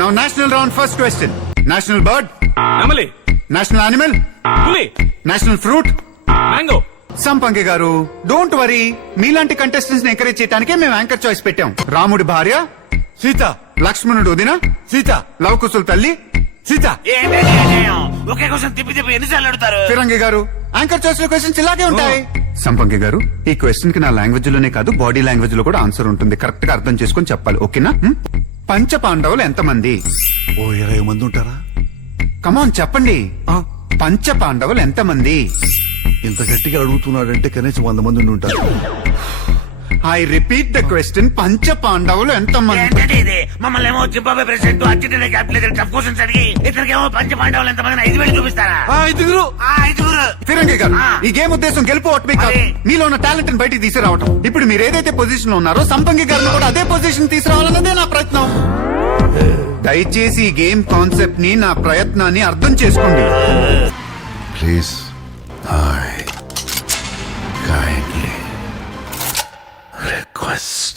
Now national round first question. National bird, నెమలి, national animal, పులి, national fruit. Mango. సంపంగి గారు డోంట్ వరీ, మీలాంటి కంటెస్టెంట్స్ ని ఎంకరేజ్ చేయడానికే మేము యాంకర్ చాయిస్ పెట్టాం. రాముడి భార్య సీత, లక్ష్మణుడు వదిన సీత, లవకుశుల తల్లి సీత. ఏంటండి అన్యాయం? ఒకే క్వశ్చన్ తిప్పి తిప్పి ఎన్నిసార్లు అడుగుతారు? ఫిరంగి గారు యాంకర్ చాయిస్ లో క్వశ్చన్స్ ఇలాగే ఉంటాయి. సంపంగి గారు ఈ క్వశ్చన్ కి నా లాంగ్వేజ్ లోనే కాదు బాడీ లాంగ్వేజ్ లో కూడా ఆన్సర్ ఉంటుంది. కరెక్ట్ గా అర్థం చేసుకుని చెప్పాలి, ఓకేనా? పంచ పాండవులు ఎంతమంది? ఓ 20 మంది ఉంటారా? కమాన్ చెప్పండి. ఆ, పంచ పాండవులు ఎంతమంది? ఇంత గట్టిగా అడుగుతున్నాడంటే కనీసం 100 మంది ఉండి ఉంటారు. ఐ రిపీట్ ద క్వశ్చన్, పంచ పాండవులు ఎంతమంది? ఏంటండి ఇది? మమ్మల్ని ఏమో Zimbabwe president Argentina capital tough questions అడిగి ఇతనికేమో పంచ పాండవులు ఎంతమంది 5 వేలు చూపిస్తారా? ఐదుగురు. ఐదుగురు. ఫిరంగి గారు ఆ. ఈ గేమ్ ఉద్దేశం గెలుపు ఓటమి కాదు, మరి? మీలో ఉన్న టాలెంట్ ని బయటికి తీసుకురావటం. ఇప్పుడు మీరు ఏదైతే పొజిషన్ లో ఉన్నారో సంపంగి గారిని కూడా అదే పొజిషన్ తీసుకురావాలన్నదే నా ప్రయత్నం. దయచేసి ఈ గేమ్ కాన్సెప్ట్ ని, నా ప్రయత్నాన్ని అర్థం చేసుకోండి. Please, I kindly request